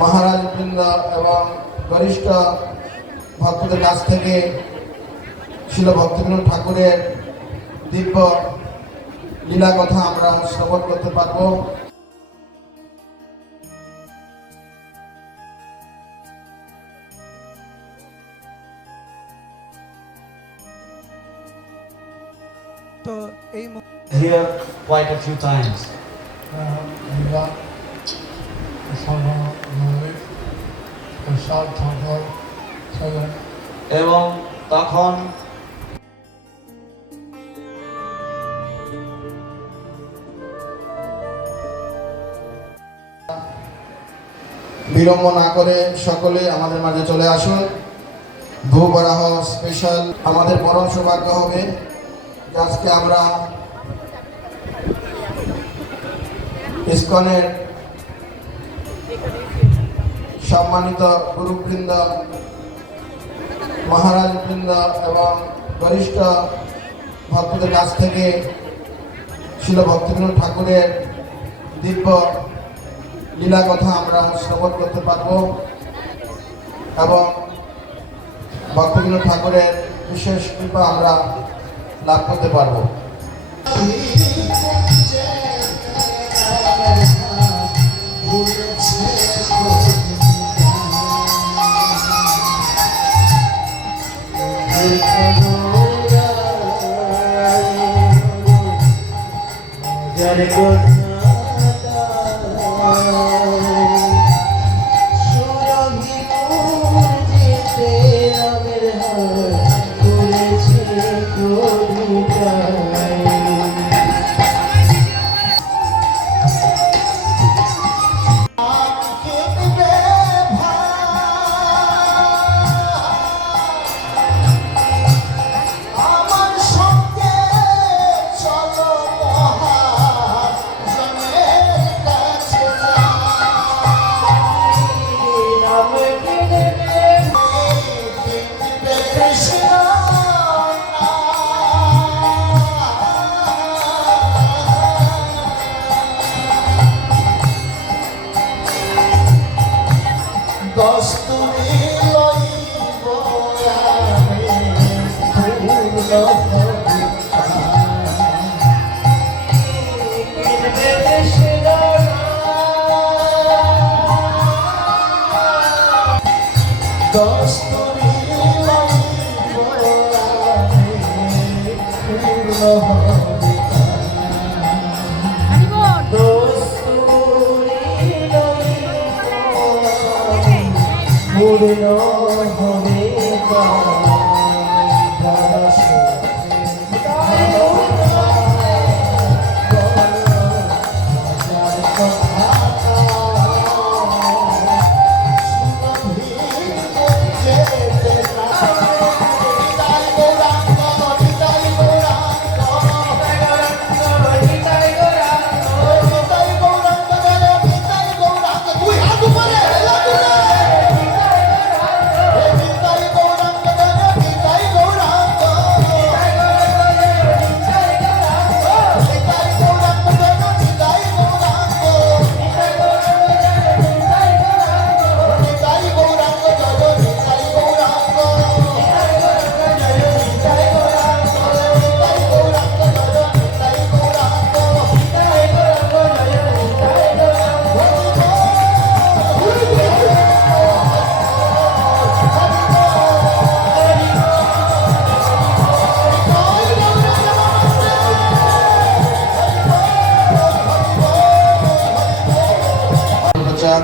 মহারাজ বৃন্দ এবং বরিষ্ঠ ভক্তদের কাছ থেকে শিল ভক্তিবিনোদ ঠাকুরের দিব্য লীলা কথা আমরা শ্রবণ করতে পারব। তো এই here quite a few times. এবং তখন বিলম্ব না করে সকলে আমাদের মাঝে চলে আসুন। ভূবরাহ স্পেশাল আমাদের পরম সৌভাগ্য হবে আজকে আমরা ইসকনের সম্মানিত গুরুবৃন্দ, মহারাজ বৃন্দ এবং বরিষ্ঠ ভক্তদের কাছ থেকে শিল ভক্তিবিনোদ ঠাকুরের দিব্য লীলা কথা আমরা শ্রবণ করতে পারব এবং ভক্তিবিনোদ ঠাকুরের বিশেষ কৃপা আমরা লাভ করতে পারব।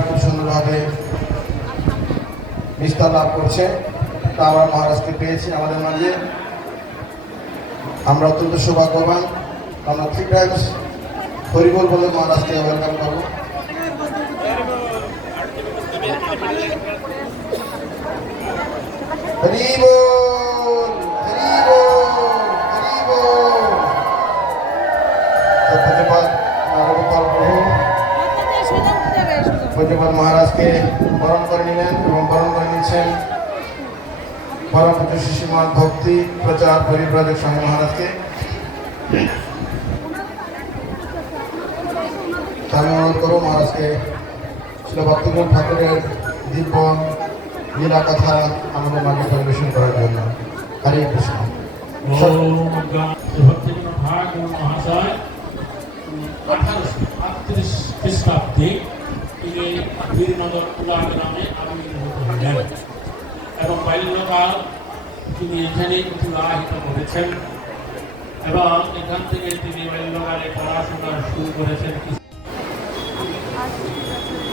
খুব সুন্দরভাবে বিস্তার লাভ করছে, তা আমরা মহারাজকে পেয়েছি আমাদের মাঝে। আমরা অত্যন্ত সৌভাগ্যবান। আমরা 3 টাইমস হরিবোল বলে মহারাজকে ওয়েলকাম করবো। পূজ্যপাদ মহারাজকে বরণ করে নিলেন এবং বরণ করে নিচ্ছেন পরম পূজ্য শিশুমান ভক্তি প্রচার পরিব্রাজক স্বামী মহারাজকে। আমি অনুরোধ করবো মহারাজকে শ্রী ভক্তিবিনোদ ঠাকুরের দিব্য লীলা কথা আমাদের মাঝে পরিবেশন করার জন্য। হরে কৃষ্ণ। ভক্তিবিনোদ ঠাকুর মহাশয় 1838 খ্রিস্টাব্দে তিনি বীরনগর তুলা গ্রামে আবির্ভূত হলেন এবং বাল্যকাল তিনি এখানেই অতিবাহিত করেছেন এবং এখান থেকে তিনি বাল্যকালে পড়াশোনা শুরু করেছেন।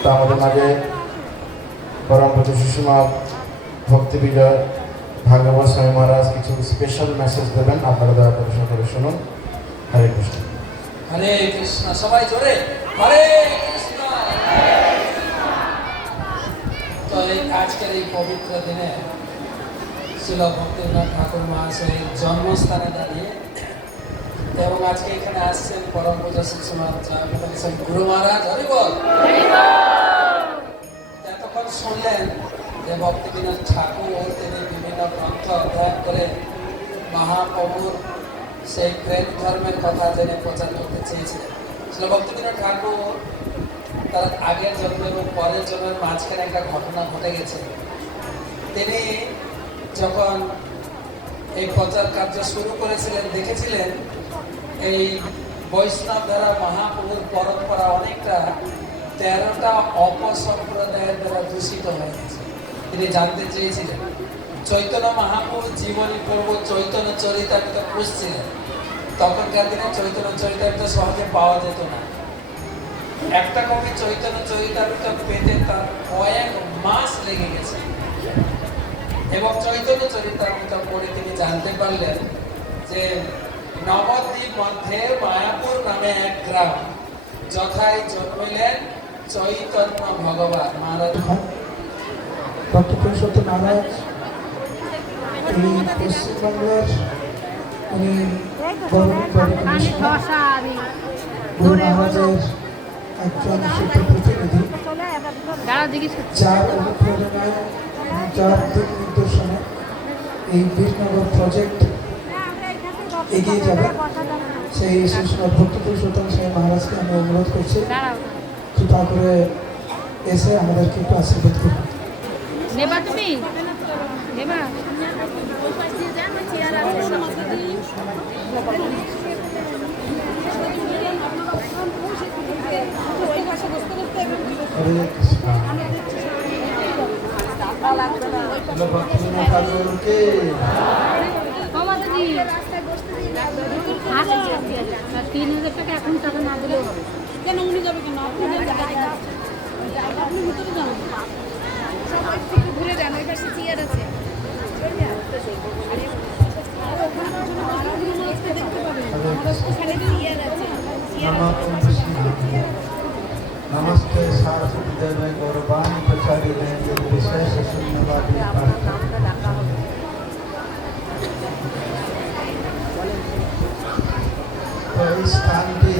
তা আমাদের মাঝে পরম পূজ্য সুষমা ভক্তি বিজয় ভাগবত স্বামী মহারাজ কিছু স্পেশাল মেসেজ দেবেন, আপনারা দয়া করে সকলে শুনুন। হরে কৃষ্ণ। হরে কৃষ্ণ, সবাই জোরে হরে কৃষ্ণ। তো এই আজকের এই পবিত্র দিনে শ্রীল ভক্তিবিনোদ ঠাকুর মহাশয়ের জন্মস্থানে দাঁড়িয়ে এবং আজকে এখানে আসছেন পরম পূজা সুষমা গুরু মহারাজ। হরি বল। এতক্ষণ শুনলেন যে ভক্তিবিনোদ ঠাকুর তিনি বিভিন্ন গ্রন্থ অধ্যয়ন করে মহাপ্রভুর সেই প্রেম ধর্মের কথা জেনে প্রচার করতে চেয়েছিলেন। শ্রী ভক্তিবিনোদ ঠাকুর তার আগের জন্ম এবং পরের জন্মের মাঝখানে একটা ঘটনা ঘটে গেছে। তিনি যখন এই প্রচার কার্য শুরু করেছিলেন দেখেছিলেন এই বৈষ্ণব দ্বারা মহাপ্রভুর পরম্পরা অনেকটা 13টা অপসম্প্রদায়ের দ্বারা দূষিত হয়ে গেছে। তিনি জানতে চেয়েছিলেন। চৈতন্য মহাপ্রভুর জীবনী পর্ব চৈতন্য চরিতামৃত খুঁজছিলেন। তখনকার দিনে চৈতন্য চরিতামৃত সহজে পাওয়া যেত না। একটা কপি চৈতন্য চরিতামৃত পেতে তার কয়েক মাস লেগে গেছে এবং চৈতন্য চরিতামৃত পড়ে তিনি জানতে পারলেন যে নবদ্বীপ মধ্যে মায়াপুর নামে এক গ্রাম, যথায় জন্মিলেন চৈতন্য ভগবান মহারাজ। ভক্তি পুরুষোত্তম মহারাজ এই পশ্চিমবাংলার উনি গুরু মহারাজের একজন সত্য প্রতিনিধি, যার অনুপ্রেরণায় যার দিক নির্দেশনে এই বীরনগর প্রজেক্ট এগিয়ে যাবে। সেই সুষমা ভক্তি পুরুষোত্তম সেই মহারাজকে আমি অনুরোধ করছি কৃপা করে এসে আমাদেরকে একটু আশীর্বাদ করুন। নেবা তুমি নেবা হরে কৃষ্ণ। ভক্তিবিনোদ ঠাকুরকে মামা দিদি 3,000 টাকা এখন টাকা না দিলেও হবে। কেন উনি যাবে কেন? আপনি ভিতরে যান, সবাই থেকে ঘুরে যান। ওই পাশে চেয়ার আছে, नमस्ते सरस्वती देवे गौरवाणी प्रचारी विशेष धन्यवाद। तो इस स्थान की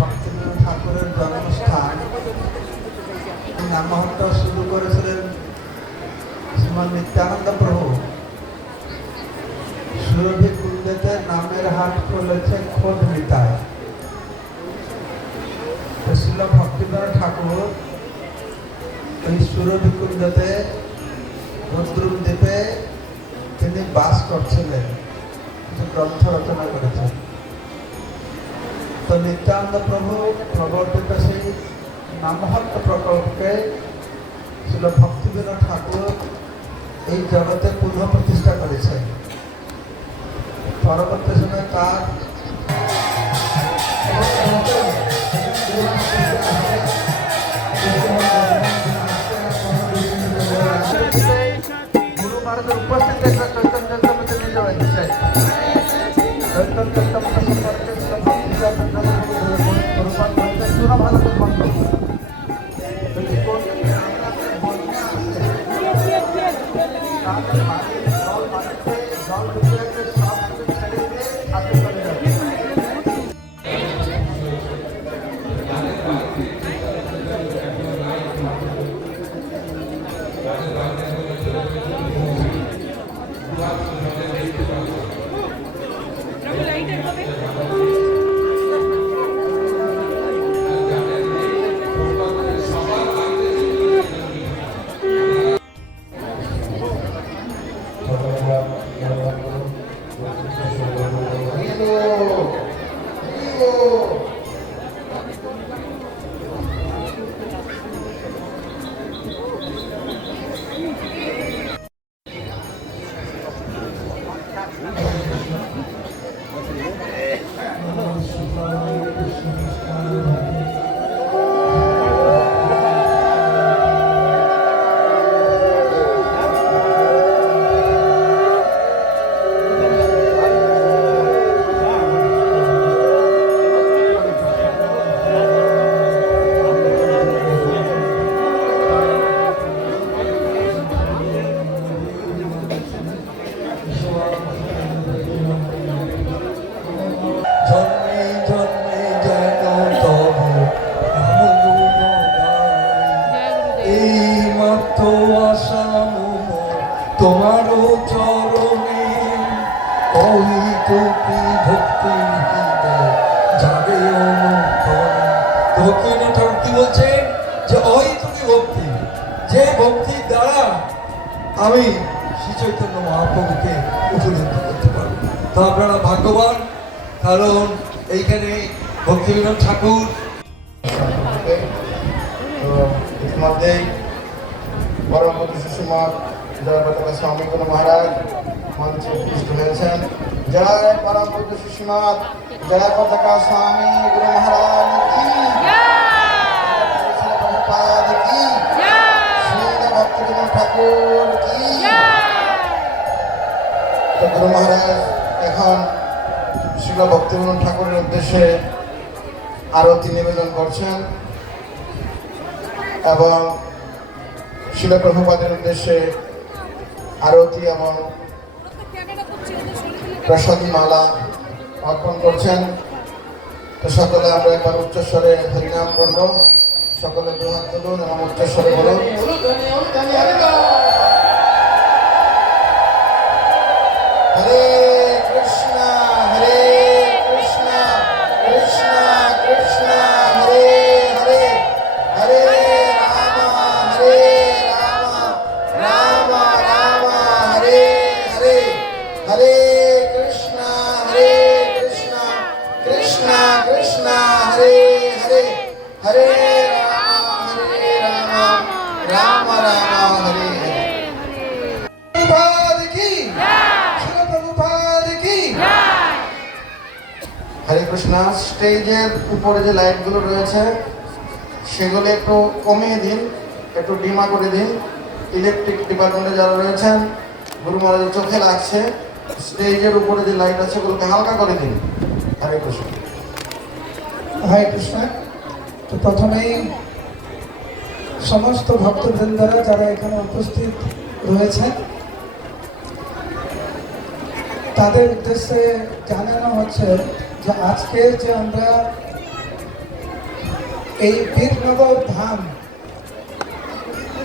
ভক্তিবিনোদ ঠাকুরের জন্মস্থান নামহট্টা শুরু করেছিলেন শ্রীমান নিত্যানন্দ প্রভু। সুরভি কুণ্ডেতে নামের হাট খুলেছে খোদ নিতায়। শ্রীল ভক্তিবিনোদ ঠাকুর এই সুরভি কুণ্ডতে মদ্রুম দ্বীপে তিনি বাস করছিলেন, কিছু গ্রন্থ রচনা করেছেন। তো নিত্যানন্দ প্রভু প্রবর্তিত সেই নামহট্ট প্রকল্পকে শ্রীল ভক্তিবিনোদ ঠাকুর এই জগতে পুনঃ প্রতিষ্ঠা করেছেন। পরবর্তী সময়ে তার গুরু মহারাজের উপস্থিত একটা চৈতন্য চরিতামৃত নিয়ে যাওয়া হয়েছে। চৈতন্য চরিতামৃত সম্পর্কে সুরা ভারতের মন্ত্র জল এই মাত্র আসাম তোমারও চরণে ওই তো কি ভক্তি যাবে অনুক্ষণে। ভক্তিবিনোদ ঠাকুর কি বলছেন যে ওই তুমি ভক্তি, যে ভক্তির দ্বারা আমি শ্রী চৈতন্য মহাপ্রভুকে উপলব্ধি করতে পারবো। তো আপনারা ভাগ্যবান, কারণ এইখানে ভক্তিবিনোদ ঠাকুর সম্পর্কে। তো ইতিমধ্যেই পরম পূজ্য সুষমা জয় পতাকা স্বামী গুরু মহারাজ মঞ্চে উপস্থিত হয়েছেন। জয় পরম পূজ্য সুষমা জয় পতাকা স্বামী গুরু মহারাজ কি শ্রীল প্রভুপাদ কি শ্রীল ভক্তিবিনোদ ঠাকুর কি। তো গুরু মহারাজ এখন শ্রীল ভক্তিবিনোদ ঠাকুরের উদ্দেশ্যে আরতি নিবেদন করছেন এবং শিল প্রভুপাদের উদ্দেশ্যে আরতি এবং প্রসাদী মালা অর্পণ করছেন। তো সকলে আমরা একবার উচ্চস্বরে হরিনাম করব, সকলে দুহাত তুলুন এবং উচ্চস্বরে বলুন হরে কৃষ্ণ হরে কৃষ্ণ কৃষ্ণ কৃষ্ণ হরে হরে হরে রাম রাম রাম হরে হরে হরে কৃষ্ণ কৃষ্ণ কৃষ্ণ হরে হরে হরে রাম রাম রাম হরে হরে। প্রভুপাদ কি শিল প্রভুপাদ কি। হরে কৃষ্ণ। স্টেজের উপরে যে লাইটগুলো রয়েছে সেগুলো একটু কমিয়ে দিন, একটু ডিমা করে দিন। ইলেকট্রিক ডিপার্টমেন্টে যারা রয়েছেন গুরু মহারাজের চোখে লাগছে, স্টেজের উপরে যে লাইট আছে ওগুলোকে হালকা করে দিন। হরে কৃষ্ণ। হরে কৃষ্ণ। তো প্রথমেই সমস্ত ভক্তবৃন্দরা যারা এখানে উপস্থিত রয়েছেন তাদের উদ্দেশ্যে জানানো হচ্ছে যে আজকে যে আমরা এই বীরনগর ধাম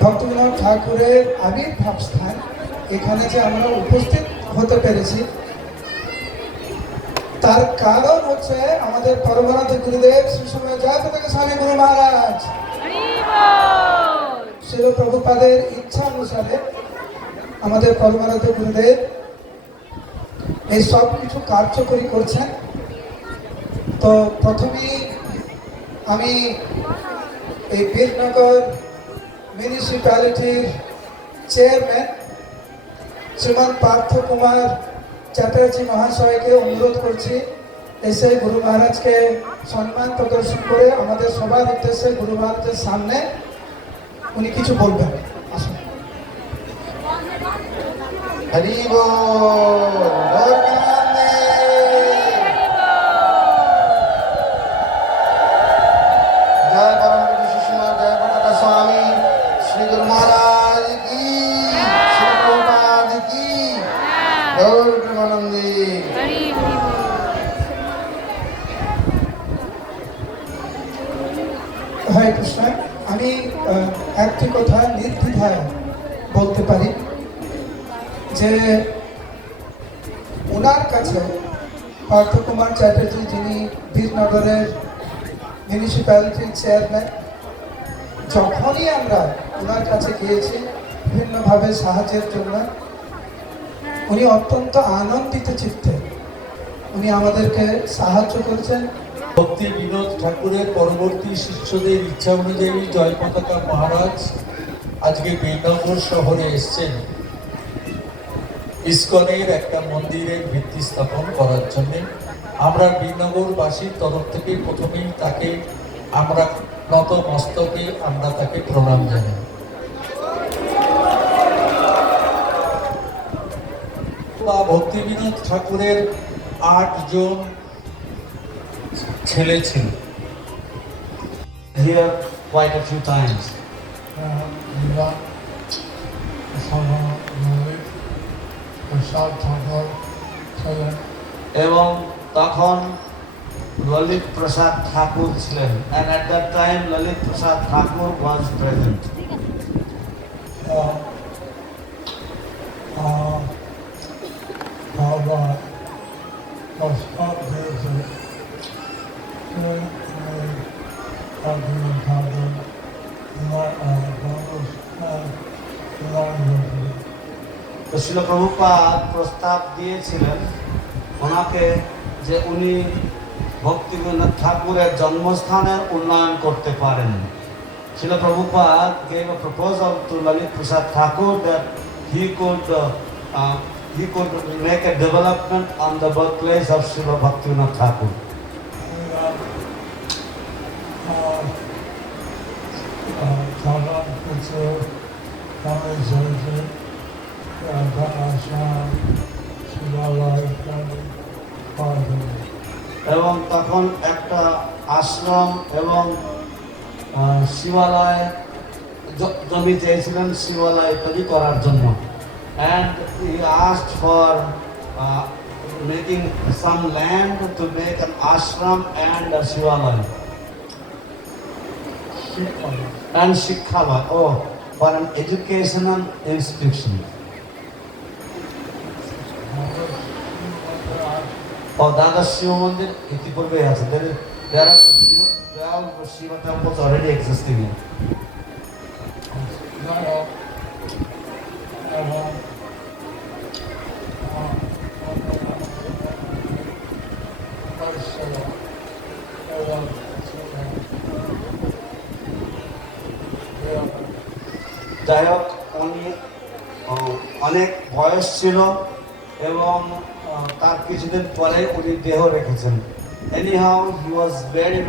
ভক্তিবিনোদ ঠাকুরের আবির্ভাব স্থান, এখানে যে আমরা উপস্থিত হতে পেরেছি তার কারণ হচ্ছে আমাদের পরমানন্দ গুরুদেব শ্রী সময় জয় পতাকা স্বামী গুরু মহারাজ শিল প্রভুপাদের ইচ্ছা অনুসারে আমাদের পরমানন্দ গুরুদেব এই সব কিছু কার্যকরী করছেন। তো প্রথমেই আমি এই বীরনগর মিউনিসিপ্যালিটির চেয়ারম্যান শ্রীমান পার্থ কুমার চ্যাটার্জি মহাশয়কে অনুরোধ করছি এসে গুরু মহারাজকে সম্মান প্রদর্শন করে আমাদের সবার উদ্দেশ্যে গুরু মহারাজের সামনে উনি কিছু বলবেন। আসুন। হরি বল গৌরকানন্দে। জয় পরম পূজ্য সুষমা জয় পতাকা স্বামী শ্রী গুরু মহারাজ কি শ্রী প্রভুপাদ কি গৌরকানন্দে। হরে কৃষ্ণ। আমি একটি কথা নির্দ্বিধায় বলতে পারি যে ওনার কাছে পার্থ কুমার চ্যাটার্জি, যিনি বীরনগরের মিউনিসিপ্যালিটির চেয়ারম্যান, যখনই আমরা ওনার কাছে গিয়েছি বিভিন্নভাবে সাহায্যের জন্য, উনি অত্যন্ত আনন্দিত চিত্তে উনি আমাদেরকে সাহায্য করেছেন। ভক্তি বিনোদ ঠাকুরের পরবর্তী শিষ্যদের ইচ্ছা অনুযায়ী জয় পতাকা মহারাজ আজকে বীরনগর শহরে এসছেন ইসকনের একটা মন্দিরের ভিত্তি স্থাপন করার জন্য। আমরা বীরনগরবাসীর তরফ থেকে প্রথমেই তাকে আমরা নত মস্তকে আমরা তাকে প্রণাম জানাই। ভক্তি বিনোদ ঠাকুরের 8 জন ছেলে ছিল। Here quite a few times. এবং তখন ললিত প্রসাদ ঠাকুর ছিলেন, and at that time Lalit Prasad Thakur was present. বাবা প্রস্তাব দিয়েছে তো শিল প্রভুপাদ প্রস্তাব দিয়েছিলেন ওনাকে যে উনি ভক্তিবিনোদ ঠাকুরের জন্মস্থানের উন্নয়ন করতে পারেন। শিল Prabhupada gave a proposal to Lalit Prasad Thakur that he could make a development on the birthplace of Srila Bhaktivinoda Thakur. এবং তখন একটা আশ্রম এবং শিবালয় জমি চেয়েছিলেন শিবালয় তৈরি করার জন্য, and he asked for making some land to make an ashram and a shivalaya and shikhalaya, for an educational institution. Dada Shiva Mandir ইতিপূর্বে আছে। There are 12 Shiva temples already existing here. যাই হোক, উনি অনেক বয়স ছিল এবং তার কিছুদিন পরে উনি দেহ রেখেছেন। Anyhow, he was very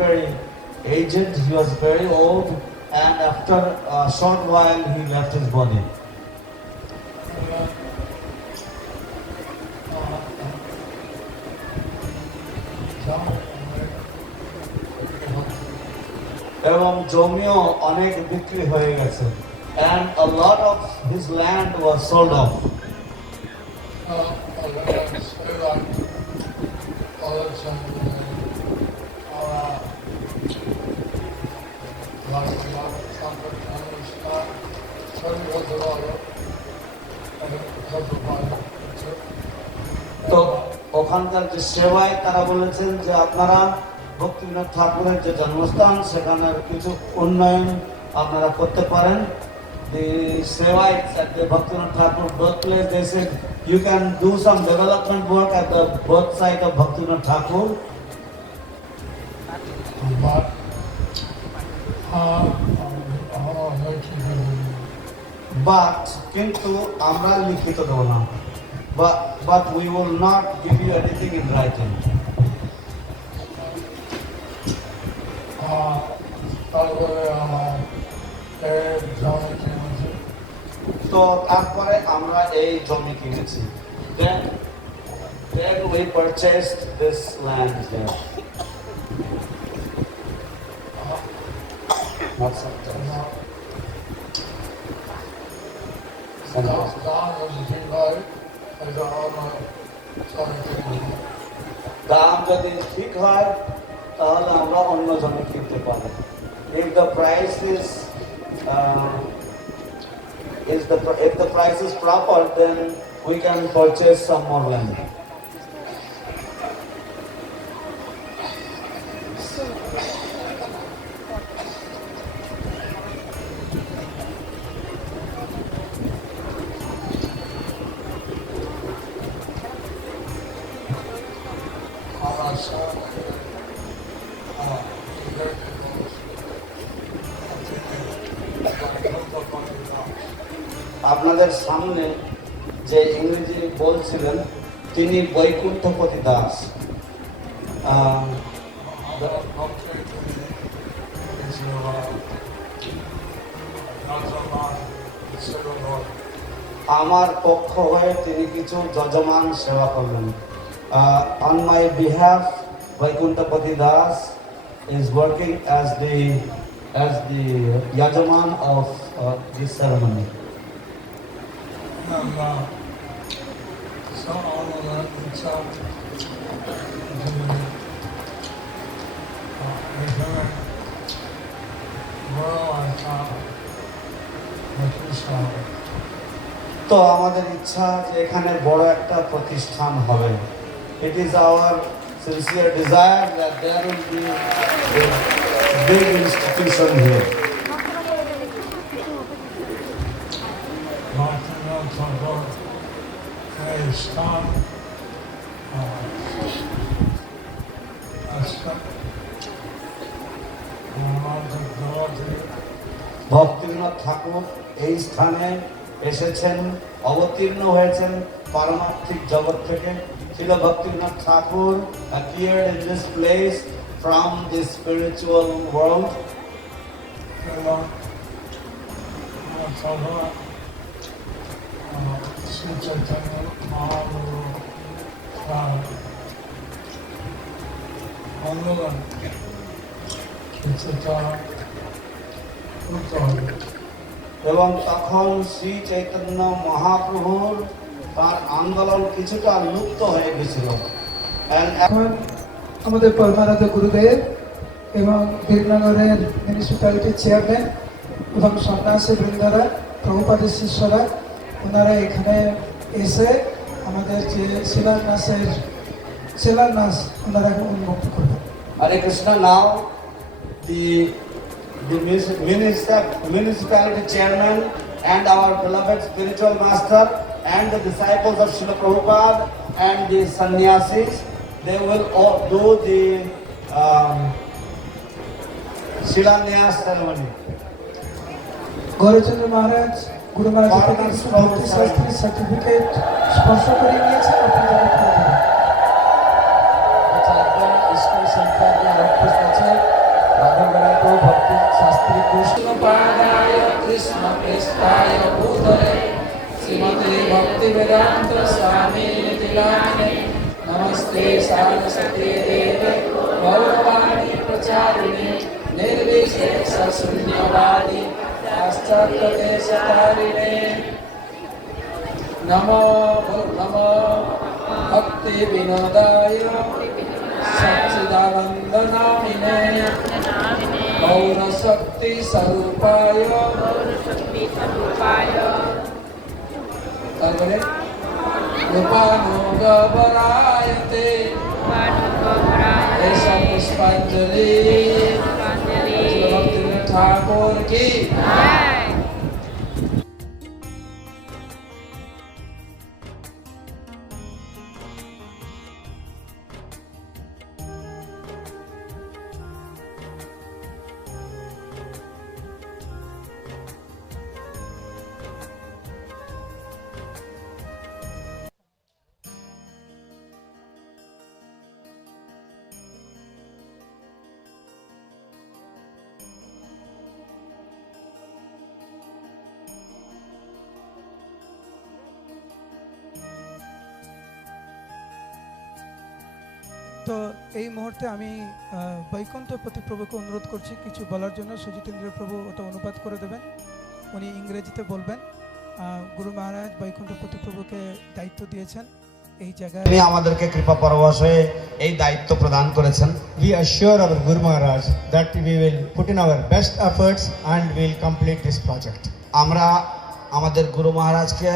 aged, he was very old, and after a short while he left his body. এবং জমিও অনেক বিক্রি হয়ে গেছে, and a lot of his land was sold off. তো ওখানকার যে সেবায় তারা বলেছেন যে আপনারা ভক্তিবিনোদ ঠাকুরের যে জন্মস্থান সেখানের কিছু উন্নয়ন আপনারা করতে পারেন। The Sevites at the Bhaktivinoda Thakur birthplace, they said you can do some development work at the birth site of Bhaktivinoda Thakur. But কিন্তু আমরা লিখিত দেব না, but we will not give you anything in writing. তো তারপরে আমরা এই জমি কিনেছি। Then we purchased this land there. দাম যদি ঠিক হয় তাহলে আমরা অন্য জমি কিনতে পারি। If the price is proper, then we can purchase some more land. আপনাদের সামনে যে ইংরেজি বলছিলেন তিনি বৈকুণ্ঠপতি দাস। আমার পক্ষ হয়ে তিনি কিছু যজমান সেবা করলেন। On my behalf, Vaikuntapati Das is working as the yajaman of this ceremony. প্রতিষ্ঠা হবে। তো আমাদের ইচ্ছা যে এখানে বড় একটা প্রতিষ্ঠান হবে। It is our sincere desire that there will be a big institution here. Bhaktinath Thakur এই স্থান আজকে আমাদের জগতে ভক্তিনাথ ঠাকুর এই স্থানে এসেছেন, অবতীর্ণ হয়েছেন পারমার্থিক জগৎ থেকে। ছিল ভক্তিনাথ ঠাকুর appeared in this place from the spiritual world. এবং সভা শ্রী চৈতন্য মহাপ্রভু তার বন্ধুগণ কিছুটা উত্তর এবং তখন শ্রী চৈতন্য মহাপ্রভুর তার আন্দোলন কিছুটা লুপ্ত হয়ে গেছিল। এখন আমাদের পরমারাধ্য গুরুদেব এবং বীরনগরের মিউনিসিপ্যালিটির চেয়ারম্যান এবং সন্ন্যাসী বৃন্দরা, প্রভুপাদের শিষ্যরা, ওনারা এখানে এসে আমাদের যে শিলান্যাস ওনারা উন্মুক্ত করবেন। Hare Krishna, now the municipality chairman and our beloved spiritual master and the disciples of Srila Prabhupada and the sannyasis, they will all do the Shilanyas ceremony. Gourchandra মহারাজ গুরু মহারাজ থেকে ভক্তি শাস্ত্রী সার্টিফিকেট স্পর্শ করে নিয়েছেন, আপনাদের স্কুল সেন্টারে উপস্থিত আছে রাধাগোবিন্দ ভক্তি শাস্ত্রী কৃষ্ণ পাদায় কৃষ্ণ কৃষ্ণায় ভূতলে শ্রীমতে ভক্তি বেদান্ত স্বামী তিলানে নমস্তে সারস্বতী দেবে গৌরবাণী প্রচারিণে निर्विशेष शून्यवादी पाश्चात्य देशतारिणे नमो नमो भक्ति विनोदाय सच्चिदानंद नामिने गौर शक्ति स्वरूपाय तारपरे रूपानुगवरायते ऐसा पुष्पांजलि भक्तिनाथ ठाकुर की তো এই মুহূর্তে আমি বৈকুণ্ঠ প্রতিপ্রভুকে অনুরোধ করছি কিছু বলার জন্য। সুজিতেন্দ্র প্রভু ওটা অনুবাদ করে দেবেন, উনি ইংরেজিতে বলবেন। গুরু মহারাজ বৈকুণ্ঠ প্রতিপ্রভুকে দায়িত্ব দিয়েছেন এই জায়গায়। তিনি আমাদেরকে কৃপা পরবশ হয়ে এই দায়িত্ব প্রদান করেছেন। We assure our Guru Maharaj that we will put in our best efforts and will complete this project. আমরা আমাদের গুরু মহারাজকে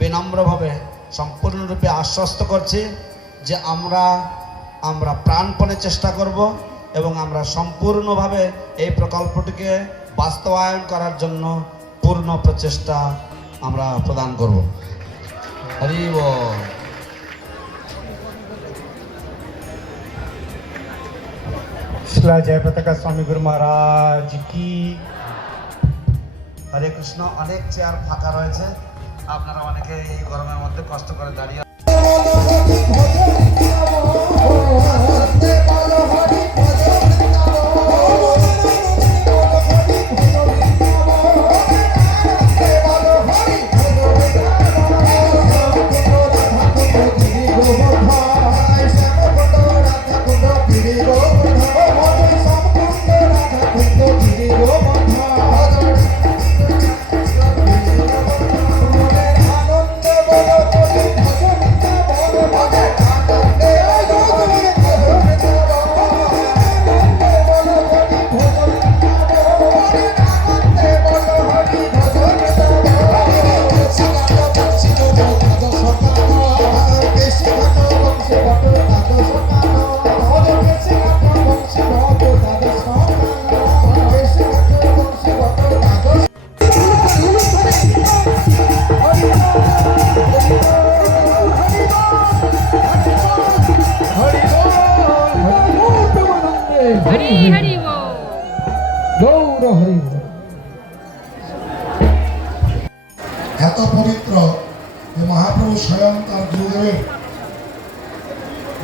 বিনম্রভাবে সম্পূর্ণরূপে আশ্বস্ত করছি যে আমরা প্রাণপণে চেষ্টা করব এবং আমরা সম্পূর্ণভাবে এই প্রকল্পটিকে বাস্তবায়ন করার জন্য পূর্ণ প্রচেষ্টা আমরা প্রদান করব। হরি বল। श्रीला जयप्रताप स्वामी गुरु महाराज की। হরে কৃষ্ণ। অনেক চেয়ার ফাঁকা রয়েছে, আপনারা অনেকে এই গরমের মধ্যে কষ্ট করে দাঁড়িয়ে আনন্দ এত পবিত্র যে মহাপ্রভু স্বয়ং তার গুরুদেবের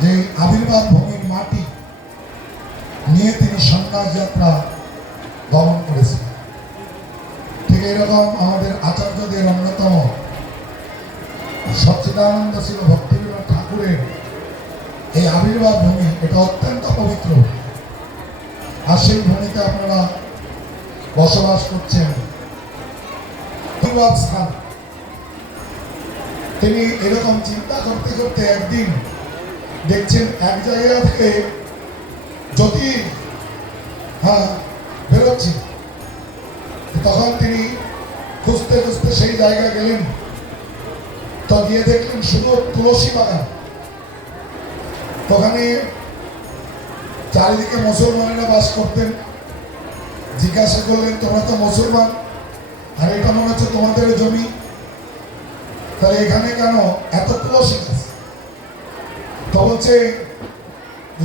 যে আবির্ভাব ভূমির মাটি নিয়ে তিনি সন্ন্যাস যাত্রা গমন করেছিলেন। ঠিক এরকম আমাদের আচার্যদের অন্যতম সচ্চিদানন্দ ছিল ভক্তিবিনোদ ঠাকুরের এই আবির্ভাব ভূমি, এটা অত্যন্ত পবিত্র। আর সেই ভূমিতে আপনারা বসবাস করছেন। স্থান তিনি এরকম চিন্তা করতে করতে একদিন দেখছেন এক জায়গা থেকে জ্যোতি বেরোচ্ছে। তখন তিনি খুঁজতে খুঁজতে সেই জায়গায় গেলেন, তো গিয়ে দেখলেন শুধু তুলসী বাগান। ওখানে চারিদিকে মুসলমানেরা বাস করতেন। জিজ্ঞাসা করলেন, তোমরা তো মুসলমান, আর এটা মনে হচ্ছে তোমাদের জমি, তাহলে এখানে কেন এত তুলসী গাছ? তো বলছে,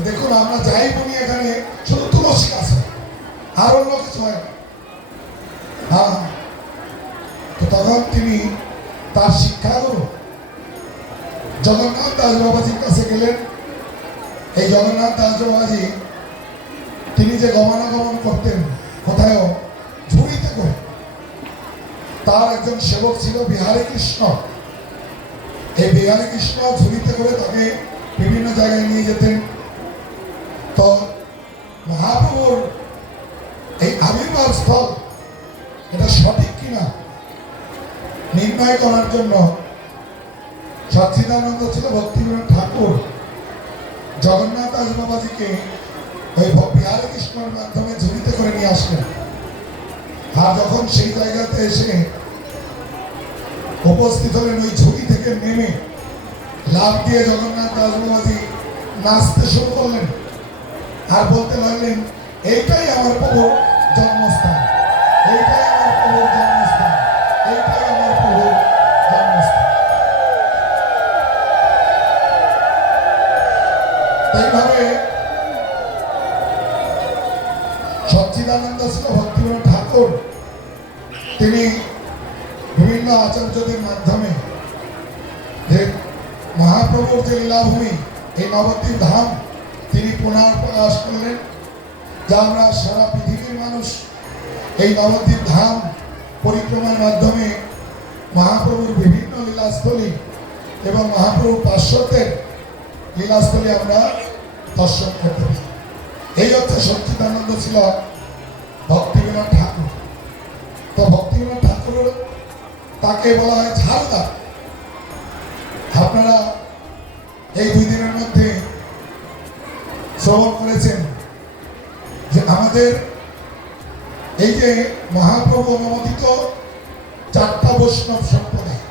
দেখুন আমরা যাই বলি এখানে শুধু তুলসী গাছ, আর অন্য কিছু হয় না। হ্যাঁ, তো তখন তিনি তার শিক্ষাগুরু জগন্নাথ দাস বাবাজির কাছে গেলেন। এই জগন্নাথ দাস বাবাজি তিনি যে গমনাগমন করতেন কোথায়ও ঝুড়িতে করে, তার একজন সেবক ছিল বিহারী কৃষ্ণ। এই বিহারী কৃষ্ণ ঝুড়িতে করে তাকে বিভিন্ন জায়গায় নিয়ে যেতেন। তো মহাপ্রভুর এই আবির্ভাব স্থল এটা সঠিক কিনা নির্ণয় করার জন্য সচ্চিদানন্দ ছিল ভক্তিবিনোদ ঠাকুর জগন্নাথ দাস বাবাজিকে ওই বিহারী কৃষ্ণর মাধ্যমে ঝুড়িতে করে নিয়ে আসলেন। আর যখন সেই জায়গাতে এসে উপস্থিত হলেন, ওই ঝুড়ি থেকে নেমে লাফ দিয়ে জগন্নাথ দাস বাবাজি নাচতে শুরু করলেন আর বলতে লাগলেন, এইটাই আমার প্রভুর জন্মস্থান, এইটাই আমার প্রভুর জন্মস্থান, এইটাই আমার প্রভুর জন্মস্থান। এইভাবে সচ্চিদানন্দ ছিল ভক্তিবিনোদ ঠাকুর তিনি বিভিন্ন আচার্যদের মাধ্যমে যে মহাপ্রভুর যে লীলাভূমি এই নবদ্বীপ ধাম তিনি পুনর্প্রকাশ করলেন, যা আমরা সারা পৃথিবীর মানুষ এই নবদ্বীপ ধাম পরিক্রমার মাধ্যমে মহাপ্রভুর বিভিন্ন লীলাস্থলী এবং মহাপ্রভুর পার্শ্বদের লীলাস্থলী আমরা দর্শন করতে পারি। এই হচ্ছে সচ্চিদানন্দ ছিল ভক্তিবিনোদ ঠাকুর। তো ভক্তিবিনোদ ঠাকুর তাকে বলা হয় ঝাড়ুদা। আপনারা এই 2 দিনের মধ্যে শ্রবণ করেছেন যে আমাদের এই যে মহাপ্রভু অনুমোদিত 4টা বৈষ্ণব সম্প্রদায়,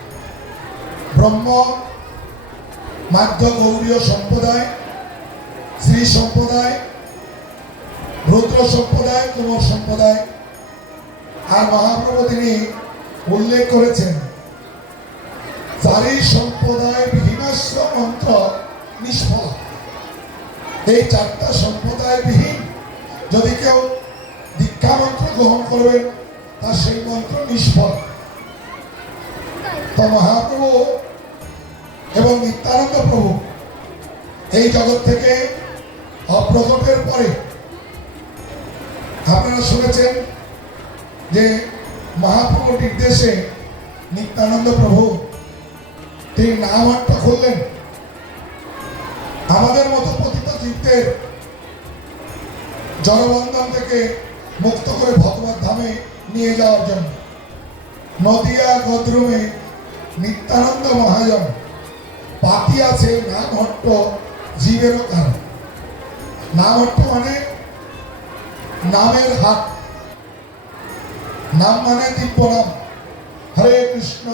ব্রহ্ম, মাধ্য গৌরীয় সম্প্রদায়, শ্রী সম্প্রদায়, রুদ্র সম্প্রদায়, কুমার সম্প্রদায়। আর মহাপ্রভু তিনি উল্লেখ করেছেন, চারি সম্প্রদায় বিহীনাস্য মন্ত্র নিষ্ফল। এই 4টা সম্প্রদায় বিহীন যদি কেউ দীক্ষা মন্ত্র গ্রহণ করবেন তার সেই মন্ত্র নিষ্ফল। তো মহাপ্রভু এবং নিত্যানন্দ প্রভু এই জগৎ থেকে অপ্রকটের পরে আপনারা শুনেছেন যে মহাপ্রভুর নির্দেশে নিত্যানন্দ প্রভু তিনি নামহাট্টা খুললেন আমাদের মতো পতিত জীবদের জড়বন্ধন থেকে মুক্ত করে ভগবত ধামে নিয়ে যাওয়ার জন্য। নদিয়া গদ্রুমে নিত্যানন্দ মহাজন পাতিয়াছে নামহট্ট জীবেরও কারণ। নামহট্ট মানে নামের হাট, নাম মানে দিব্য নাম। হরে কৃষ্ণ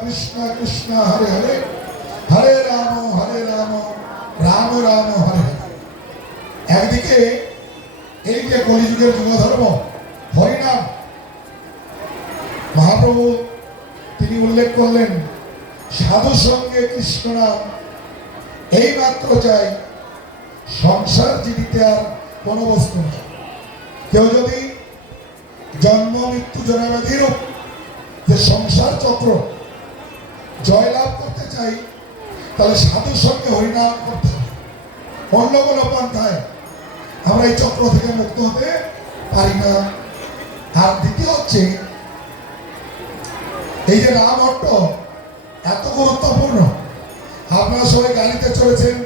কৃষ্ণ কৃষ্ণ হরে হরে, হরে রাম রাম রাম হরে হরে। একদিকে এই যে কলিযুগের যুগধর্ম হরিনাম, মহাপ্রভু তিনি উল্লেখ করলেন সাধু সঙ্গে কৃষ্ণ নাম, এই মাত্র চাই, সংসার জীবিতে আর কোনো বস্তু নেই। কেউ যদি জন্ম মৃত্যু জনবাধিরূপ যে সংসার চক্র জয়লাভ করতে চাই, তাহলে সাধুর সঙ্গে হরিনাম করতে হবে। অন্য কোনো পন্থায় আমরা এই চক্র থেকে মুক্ত হতে পারি না। আর দ্বিতীয় হচ্ছে, এই যে রাম অট্ট এত গুরুত্বপূর্ণ। আপনারা সবাই গাড়িতে চলেছেন,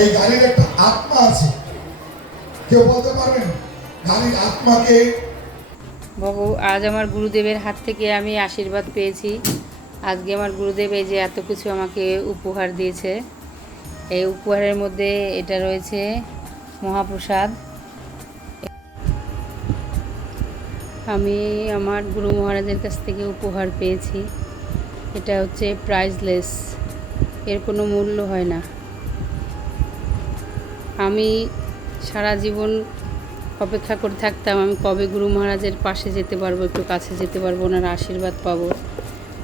এই গাড়ির একটা আত্মা আছে। কেউ বলতে পারবেন গাড়ির আত্মাকে? বাবু, আজ আমার গুরুদেবের হাত থেকে আমি আশীর্বাদ পেয়েছি। আজকে আমার গুরুদেব এই যে এত কিছু আমাকে উপহার দিয়েছে। এই উপহারের মধ্যে এটা রয়েছে মহাপ্রসাদ। আমি আমার গুরু মহারাজের কাছ থেকে উপহার পেয়েছি। এটা হচ্ছে প্রাইসলেস, এর কোনো মূল্য হয় না। আমি সারা জীবন অপেক্ষা করে থাকতাম আমি কবে গুরু মহারাজের পাশে যেতে পারবো, একটু কাছে যেতে পারবো, ওনার আশীর্বাদ পাবো।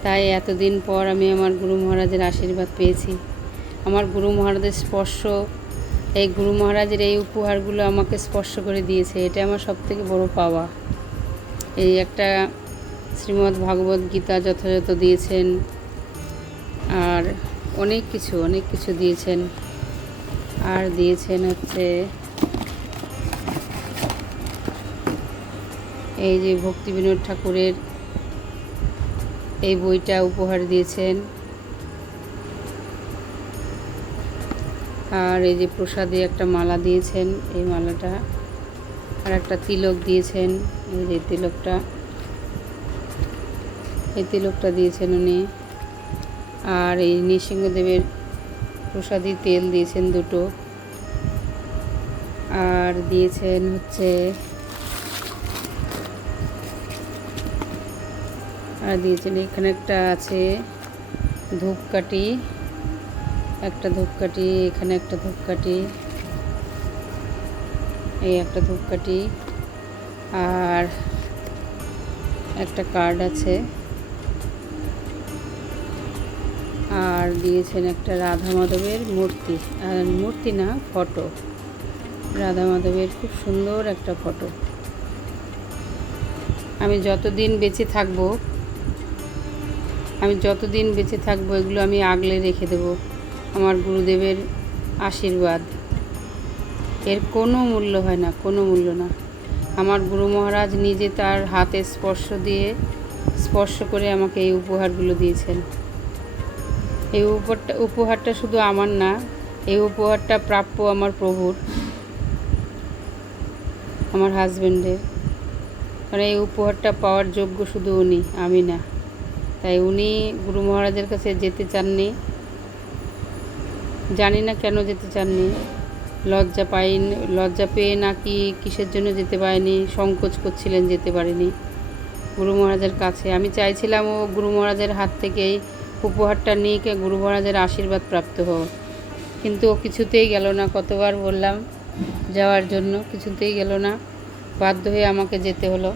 তাই এতদিন পর আমি আমার গুরু মহারাজের আশীর্বাদ পেয়েছি। আমার গুরু মহারাজের স্পর্শ, এই গুরু মহারাজের এই উপহারগুলো আমাকে স্পর্শ করে দিয়েছে। এটা আমার সবথেকে বড় পাওয়া। এই একটা শ্রীমদ্ ভাগবত গীতা যথাযথ দিয়েছেন, আর অনেক কিছু দিয়েছেন। আর দিয়েছেন হচ্ছে এই যে ভক্তি বিনোদ ঠাকুরের এই বইটা উপহার দিয়েছেন। আর এই যে প্রসাদে একটা মালা দিয়েছেন, এই মালাটা। আর একটা তিলক দিয়েছেন, এই যে তিলকটা, এই তিলকটা দিয়েছেন উনি। আর এই নৃসিংহদেবের প্রসাদী তেল দিয়েছেন দুটো। আর দিয়েছেন হচ্ছে এখানে একটা আছে ধূপকাঠি, একটা ধূপকাঠি, এখানে একটা ধূপকাঠি, এই একটা ধূপকাঠি, আর একটা কার্ড আছে। আর দিয়েছেন একটা রাধা মাধবের মূর্তি, মূর্তি না, ফটো। রাধা মাধবের খুব সুন্দর একটা ফটো। আমি যতদিন বেঁচে থাকবো এগুলো আমি আগলে রেখে দেব। আমার গুরুদেবের আশীর্বাদ, এর কোনো মূল্য হয় না, কোনো মূল্য না। আমার গুরু মহারাজ নিজে তার হাতে স্পর্শ করে আমাকে এই উপহারগুলো দিয়েছেন। এই উপহারটা শুধু আমার না, এই উপহারটা প্রাপ্য আমার প্রভুর, আমার হাজব্যান্ডের। কারণ এই উপহারটা পাওয়ার যোগ্য শুধু উনি, আমি না। তাই উনি গুরু মহারাজের কাছে যেতে চাননি, জানি না কেন যেতে চাননি। লজ্জা পেয়ে নাকি কিসের জন্য যেতে পারেনি, সংকোচ করছিলেন, যেতে পারেনি গুরু মহারাজের কাছে। আমি চাইছিলাম ও গুরু মহারাজের হাত থেকেই উপহারটা নিয়ে গুরু মহারাজের আশীর্বাদ প্রাপ্ত হোক, কিন্তু ও কিছুতেই গেল না। কতবার বললাম যাওয়ার জন্য, কিছুতেই গেল না। বাধ্য হয়ে আমাকে যেতে হলো।